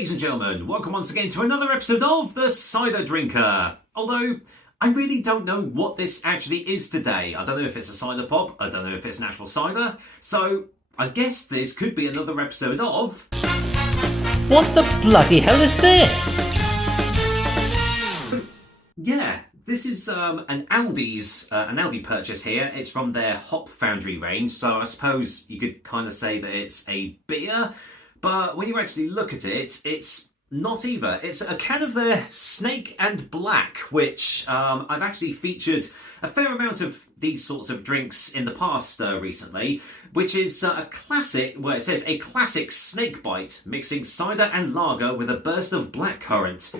Ladies and gentlemen, welcome once again to another episode of The Cider Drinker. Although, I really don't know what this actually is today. I don't know if it's a cider pop, I don't know if it's an actual cider, so I guess this could be another episode of... What the bloody hell is this? Yeah, this is an Aldi purchase here. It's from their Hop Foundry range, so I suppose you could kind of say that it's a beer. But when you actually look at it, it's not either. It's a can of their Snake and Black, which I've actually featured a fair amount of these sorts of drinks in the past recently, which is a classic, well, it says a classic snake bite, mixing cider and lager with a burst of blackcurrant,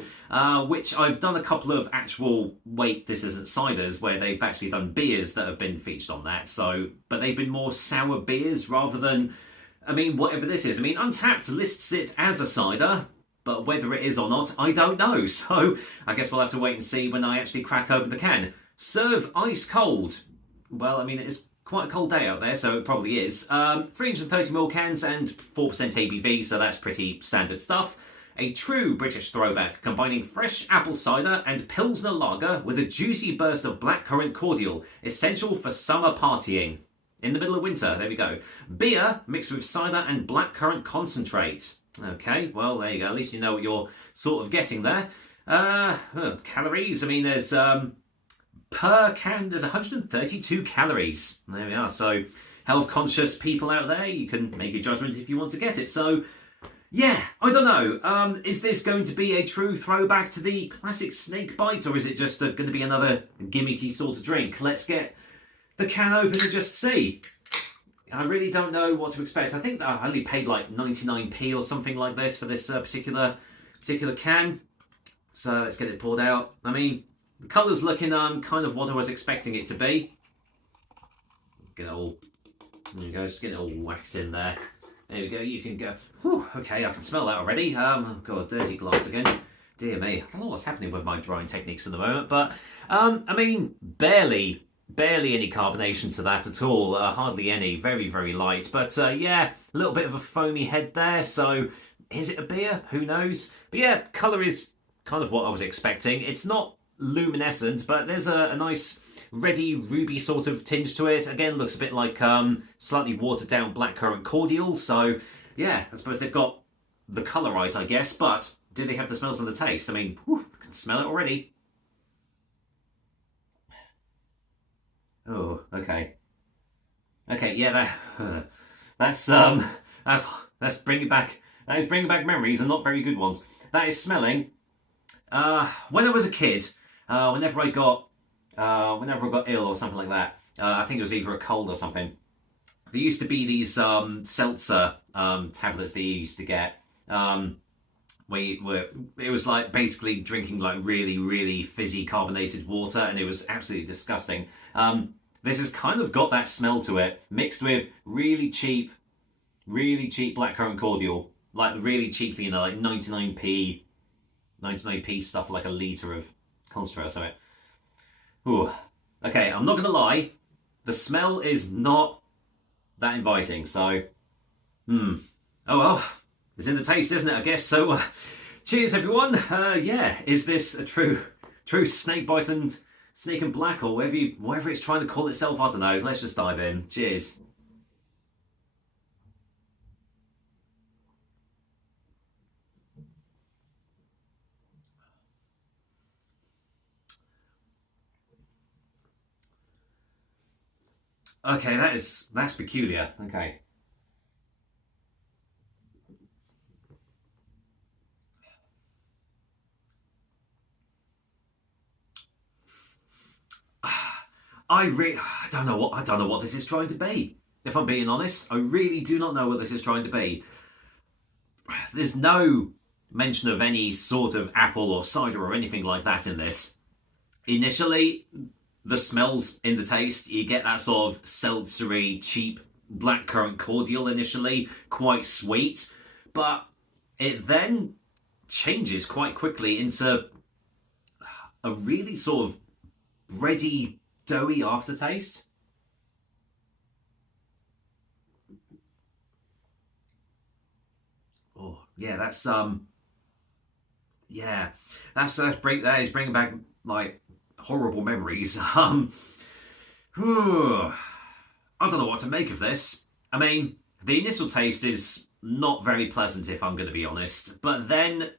which I've done a couple of actual, wait, this isn't ciders, where they've actually done beers that have been featured on that, but they've been more sour beers rather than... I mean, whatever this is. I mean, Untapped lists it as a cider, but whether it is or not, I don't know. So I guess we'll have to wait and see when I actually crack open the can. Serve ice cold. Well, I mean, it's quite a cold day out there, so it probably is. 330ml cans and 4% ABV, so that's pretty standard stuff. A true British throwback, combining fresh apple cider and Pilsner lager with a juicy burst of blackcurrant cordial, essential for summer partying. In the middle of winter, there we go. Beer mixed with cider and blackcurrant concentrate. Okay, well, there you go. At least you know what you're sort of getting there. Calories, I mean, there's, per can, there's 132 calories. There we are. So, health-conscious people out there, you can make a judgment if you want to get it. So, yeah, I don't know. Is this going to be a true throwback to the classic snake bite, or is it just going to be another gimmicky sort of drink? Let's get the can open and just see. I really don't know what to expect. I think that I only paid like 99p or something like this for this particular can. So let's get it poured out. I mean, the colour's looking kind of what I was expecting it to be. Get it all, there you go, just get it all whacked in there. There we go, you can go, whew, okay, I can smell that already. Oh God, dirty glass again. Dear me, I don't know what's happening with my drying techniques at the moment, but I mean, barely any carbonation to that at all, hardly any, very, very light. But yeah, a little bit of a foamy head there, so is it a beer? Who knows? But yeah, colour is kind of what I was expecting. It's not luminescent, but there's a nice reddy, ruby sort of tinge to it. Again, looks a bit like slightly watered down blackcurrant cordial, so yeah, I suppose they've got the colour right, I guess, but do they have the smells and the taste? I mean, whew, I can smell it already. Oh, okay. Okay, yeah, that's bringing back memories and not very good ones. That is smelling. When I was a kid, whenever I got ill or something like that, I think it was either a cold or something. There used to be these seltzer tablets that you used to get. It was like basically drinking like really, really fizzy carbonated water, and it was absolutely disgusting. This has kind of got that smell to it, mixed with really cheap blackcurrant cordial, like the really cheap, you know, like 99p stuff, like a litre of concentrate or something. Ooh. Okay, I'm not gonna lie, the smell is not that inviting. So, oh well. It's in the taste, isn't it, I guess? So, cheers, everyone. Yeah, is this a true snake bite and snake and black, or whatever it's trying to call itself? I don't know. Let's just dive in. Cheers. Okay, that's peculiar. Okay. I don't know what this is trying to be. If I'm being honest, I really do not know what this is trying to be. There's no mention of any sort of apple or cider or anything like that in this. Initially, the smells in the taste, you get that sort of seltzery, cheap blackcurrant cordial initially, quite sweet, but it then changes quite quickly into a really sort of bready, doughy aftertaste. Oh, yeah, that's Yeah, that is bringing back like horrible memories. Whew, I don't know what to make of this. I mean, the initial taste is not very pleasant, if I'm going to be honest, but then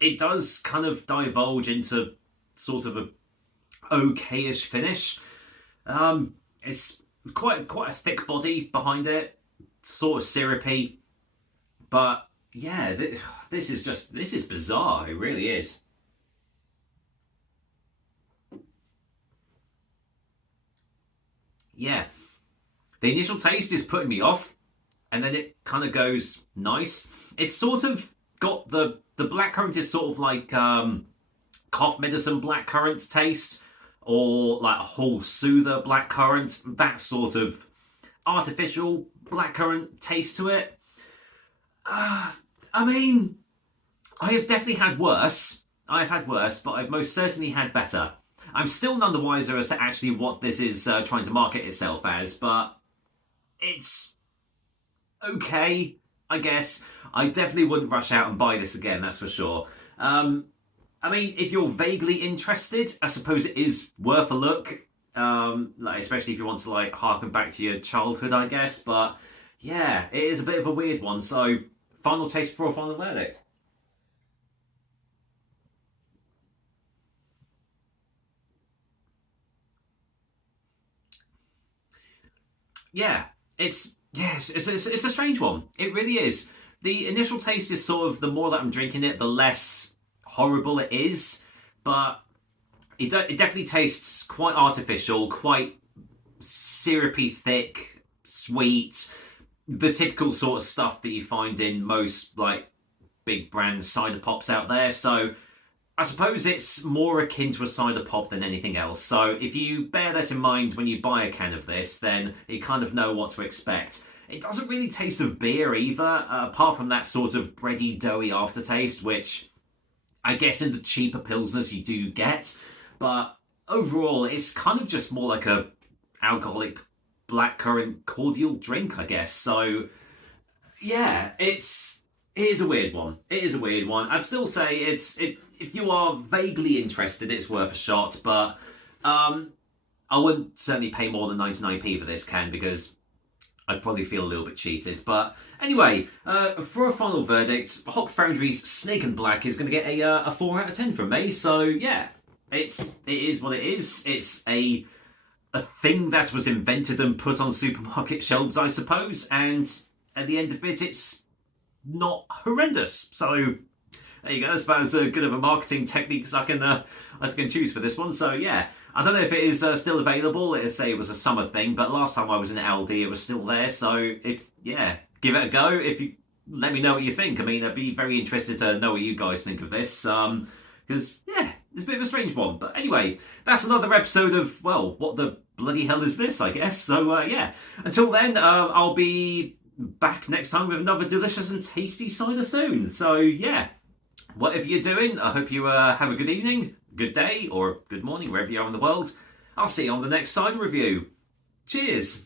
it does kind of divulge into sort of a okayish finish. It's quite a thick body behind it, sort of syrupy, but yeah, this is bizarre. It really is. Yeah, the initial taste is putting me off, and then it kind of goes nice. It's sort of got the blackcurrant is sort of like cough medicine blackcurrant taste, or like a whole soother blackcurrant. That sort of artificial blackcurrant taste to it. I mean, I have definitely had worse. I've had worse, but I've most certainly had better. I'm still none the wiser as to actually what this is trying to market itself as, but it's okay, I guess. I definitely wouldn't rush out and buy this again, that's for sure. I mean, if you're vaguely interested, I suppose it is worth a look. Like, especially if you want to like harken back to your childhood, I guess. But yeah, it is a bit of a weird one. So, final taste before final verdict. It's a strange one. It really is. The initial taste is sort of, the more that I'm drinking it, the less horrible it is, but it definitely tastes quite artificial, quite syrupy, thick, sweet, the typical sort of stuff that you find in most like big brand cider pops out there. So I suppose it's more akin to a cider pop than anything else. So if you bear that in mind when you buy a can of this, then you kind of know what to expect. It doesn't really taste of beer either, apart from that sort of bready, doughy aftertaste, which I guess in the cheaper pilsners you do get. But overall, it's kind of just more like a alcoholic blackcurrant cordial drink, I guess. So yeah, it is a weird one. It is a weird one. I'd still say if you are vaguely interested, it's worth a shot. But I wouldn't certainly pay more than 99p for this can, because I'd probably feel a little bit cheated. But anyway, for a final verdict, Hop Foundry's Snake and Black is going to get a 4 out of 10 from me. So yeah, it is what it is. It's a thing that was invented and put on supermarket shelves, I suppose. And at the end of it, it's not horrendous. So there you go. That's about as good of a marketing technique as I can choose for this one. So yeah, I don't know if it is still available. Let's say it was a summer thing, but last time I was in Aldi, it was still there. So give it a go. If you let me know what you think. I mean, I'd be very interested to know what you guys think of this. Because yeah, it's a bit of a strange one. But anyway, that's another episode of, well, what the bloody hell is this, I guess. So yeah, until then, I'll be back next time with another delicious and tasty cider soon. So yeah, whatever you're doing, I hope you have a good evening, good day, or good morning, wherever you are in the world. I'll see you on the next cider review. Cheers!